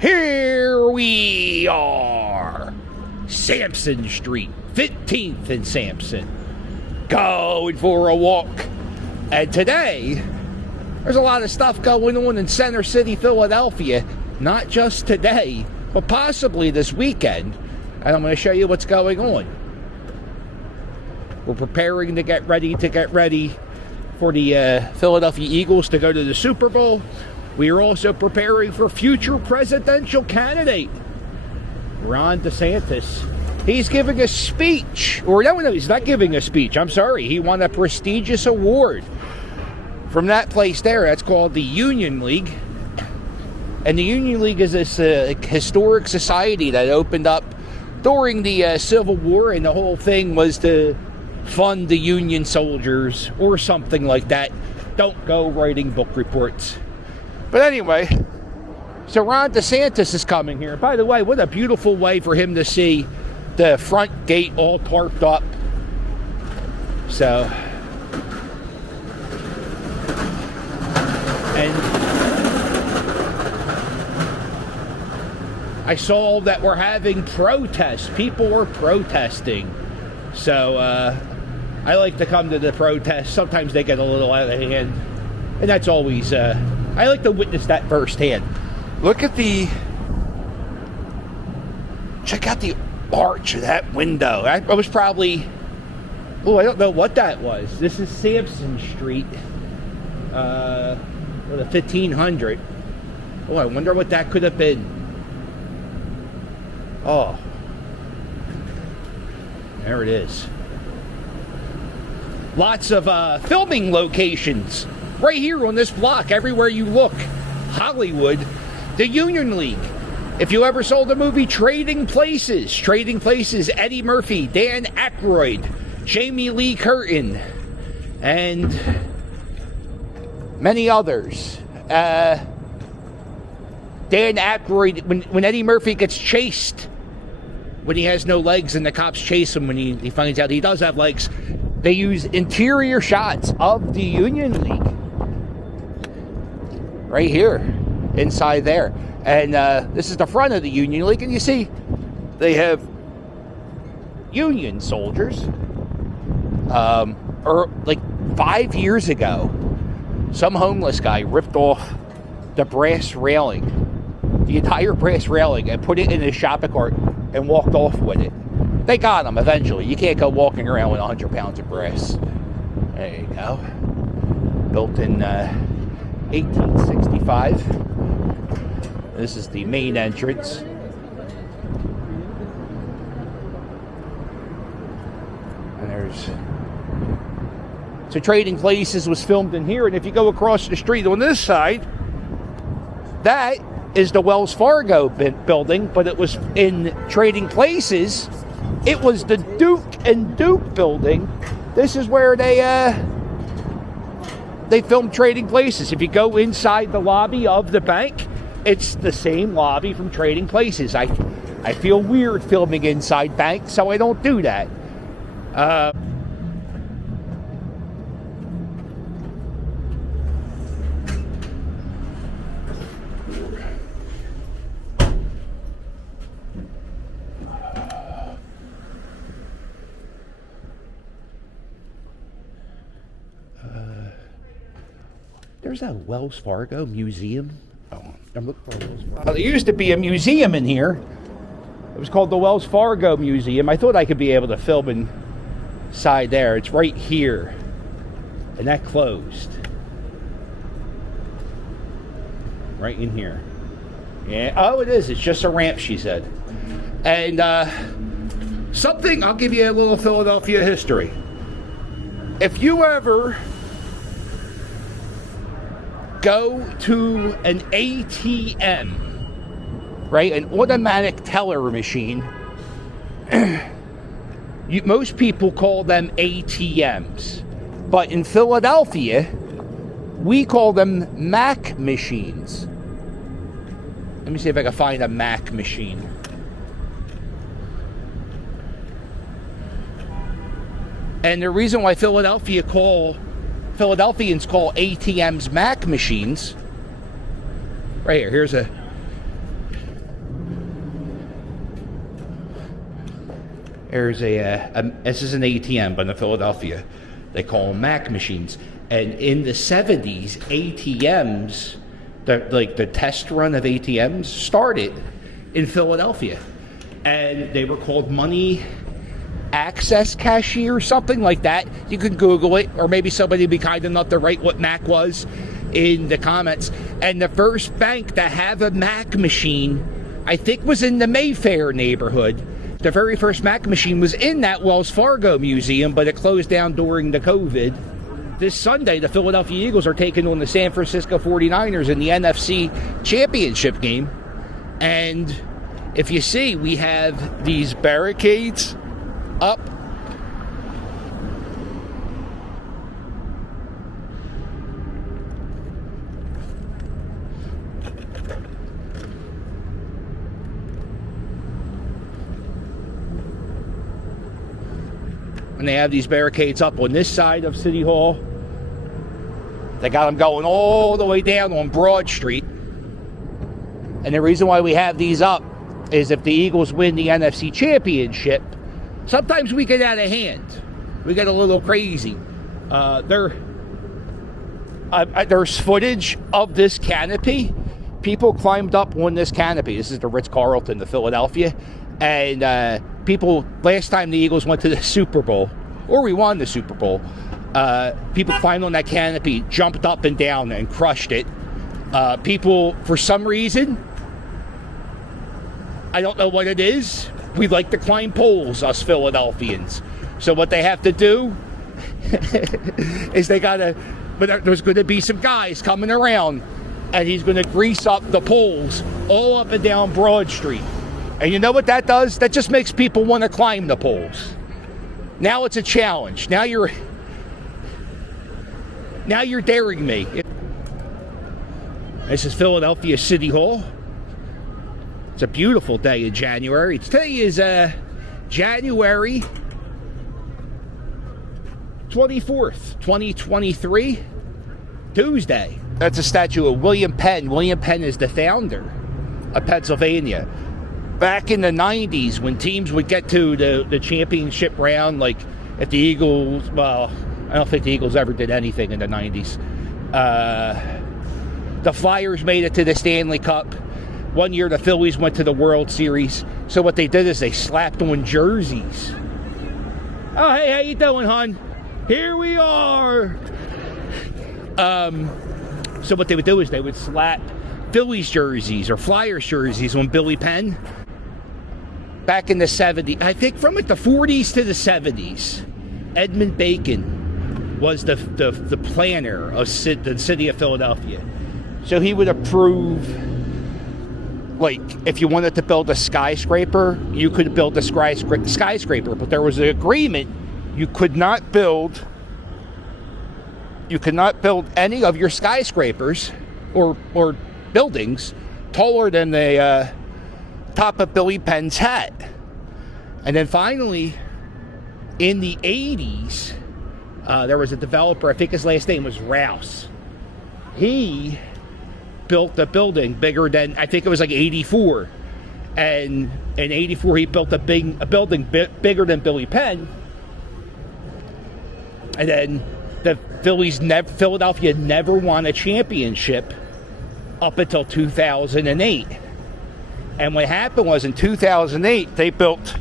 Here we are, Sampson Street, 15th and Sampson, going for a walk. And today, there's a lot of stuff going on in Center City, Philadelphia, not just today, but possibly this weekend. And I'm going to show you what's going on. We're preparing to get ready for the Philadelphia Eagles to go to the Super Bowl. We are also preparing for future presidential candidate Ron DeSantis. He's giving a speech. Or no, he's not giving a speech. I'm sorry. He won a prestigious award from that place there. That's called the Union League. And the Union League is this historic society that opened up during the Civil War, and the whole thing was to fund the Union soldiers or something like that. Don't go writing book reports. But anyway, so Ron DeSantis is coming here. By the way, what a beautiful way for him to see the front gate all tarped up. So, and I saw that we're having protests. People were protesting. So, I like to come to the protests. Sometimes they get a little out of hand. And that's always, I like to witness that firsthand. Look at check out the arch of that window. I was probably, I don't know what that was. This is Sampson Street, with a 1500. Oh, I wonder what that could have been. Oh, there it is. Lots of filming locations right here on this block. Everywhere you look, Hollywood, the Union League. If you ever saw the movie Trading Places, Eddie Murphy, Dan Aykroyd, Jamie Lee Curtin, and many others. Dan Aykroyd, when Eddie Murphy gets chased, when he has no legs and the cops chase him when he finds out he does have legs, they use interior shots of the Union League right here, inside there. And this is the front of the Union League, and you see they have Union soldiers. Or like 5 years ago, some homeless guy ripped off the brass railing, the entire brass railing, and put it in his shopping cart and walked off with it. They got him eventually. You can't go walking around with 100 pounds of brass. There you go. Built in 1865. This is the main entrance. And there's... So Trading Places was filmed in here. And if you go across the street on this side, that is the Wells Fargo building. But it was in Trading Places. It was the Duke and Duke building. This is where they filmed Trading Places. If you go inside the lobby of the bank, it's the same lobby from Trading Places. I feel weird filming inside banks, so I don't do that. There's a Wells Fargo museum. Oh, I'm looking for a Wells Fargo. There used to be a museum in here. It was called the Wells Fargo Museum. I thought I could be able to film inside there. It's right here. And that closed. Right in here. Yeah. Oh, it is. It's just a ramp, she said. And something, I'll give you a little Philadelphia history. If you ever go to an ATM, right, an automatic teller machine, most people call them ATMs, but in Philadelphia, we call them Mac machines. Let me see if I can find a Mac machine. And the reason why Philadelphia call Philadelphians call ATMs Mac machines. Right here. Here's a There's this is an ATM, but in Philadelphia, they call them Mac machines. And in the 70s, ATMs, the test run of ATMs started in Philadelphia. And they were called money access cashier, something like that. You can Google it, or maybe somebody would be kind enough to write what Mac was in the comments. And the first bank to have a Mac machine, I think, was in the Mayfair neighborhood. The very first Mac machine was in that Wells Fargo museum, but it closed down during the COVID. This Sunday, the Philadelphia Eagles are taking on the San Francisco 49ers in the NFC Championship game. And if you see, we have these barricades up. And they have these barricades up on this side of City Hall. They got them going all the way down on Broad Street. And the reason why we have these up is if the Eagles win the NFC Championship, sometimes we get out of hand. We get a little crazy. There's footage of this canopy. People climbed up on this canopy. This is the Ritz-Carlton of Philadelphia. And people, last time the Eagles went to the Super Bowl, or we won the Super Bowl, people climbed on that canopy, jumped up and down and crushed it. People, for some reason, I don't know what it is, we like to climb poles, us Philadelphians. So what they have to do is but there's going to be some guys coming around, and he's going to grease up the poles all up and down Broad Street. And you know what that does? That just makes people want to climb the poles. Now it's a challenge. Now you're daring me. This is Philadelphia City Hall. It's a beautiful day in January. Today is January 24th, 2023, Tuesday. That's a statue of William Penn. William Penn is the founder of Pennsylvania. Back in the 90s, when teams would get to the championship round, like if the Eagles, well, I don't think the Eagles ever did anything in the 90s. The Flyers made it to the Stanley Cup. One year, the Phillies went to the World Series. So what they did is they slapped on jerseys. Oh, hey, how you doing, hon? Here we are. So what they would do is they would slap Phillies jerseys or Flyers jerseys on Billy Penn. Back in the 70s, I think from the 40s to the 70s, Edmund Bacon was the planner of the city of Philadelphia. So he would approve, like, if you wanted to build a skyscraper, you could build a skyscraper, but there was an agreement you could not build any of your skyscrapers or buildings taller than the top of Billy Penn's hat. And then finally, in the 80s, there was a developer, I think his last name was Rouse. He built a building bigger than, I think it was like 84. And in 84, he built a building bigger than Billy Penn. And then the Philadelphia never won a championship up until 2008. And what happened was in 2008, they built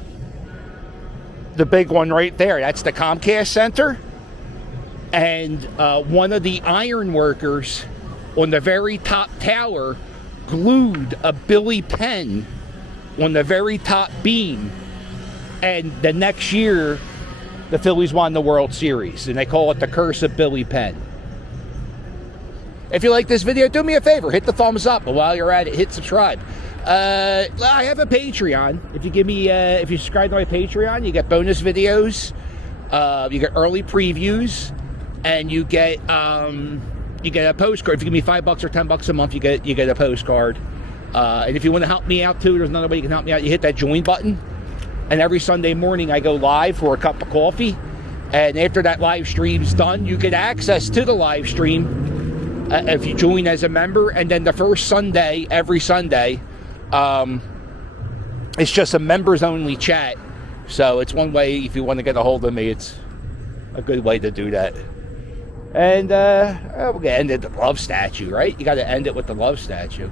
the big one right there. That's the Comcast Center. And one of the iron workers on the very top tower glued a Billy Penn on the very top beam. And the next year, the Phillies won the World Series. And they call it the curse of Billy Penn. If you like this video, do me a favor. Hit the thumbs up. But while you're at it, hit subscribe. I have a Patreon. If you subscribe to my Patreon, you get bonus videos. You get early previews. And you get a postcard. If you give me $5 or $10 a month, you get a postcard. And if you want to help me out too, there's another way you can help me out. You hit that join button. And every Sunday morning I go live for a cup of coffee. And after that live stream's done, you get access to the live stream if you join as a member. And then the first Sunday, every Sunday, it's just a members only chat So it's one way, if you want to get a hold of me, it's a good way to do that. And we're going to end it with the love statue, right? You got to end it with the love statue.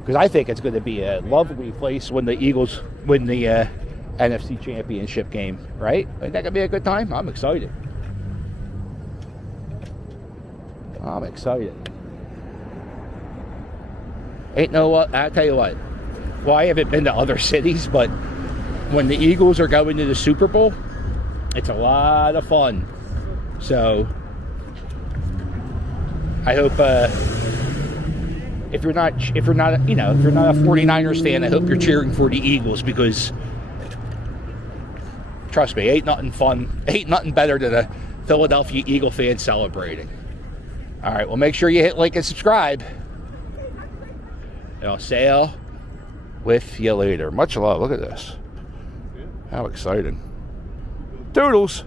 Because I think it's going to be a lovely place when the Eagles win the NFC Championship game, right? Ain't that going to be a good time? I'm excited. I'm excited. Ain't no, I'll tell you what. Well, I haven't been to other cities, but when the Eagles are going to the Super Bowl, it's a lot of fun. So I hope if you're not a 49ers fan, I hope you're cheering for the Eagles, because trust me, ain't nothing better than a Philadelphia Eagle fan celebrating. All right, well, make sure you hit like and subscribe. And I'll sail with you later. Much love. Look at this. How exciting. Doodles.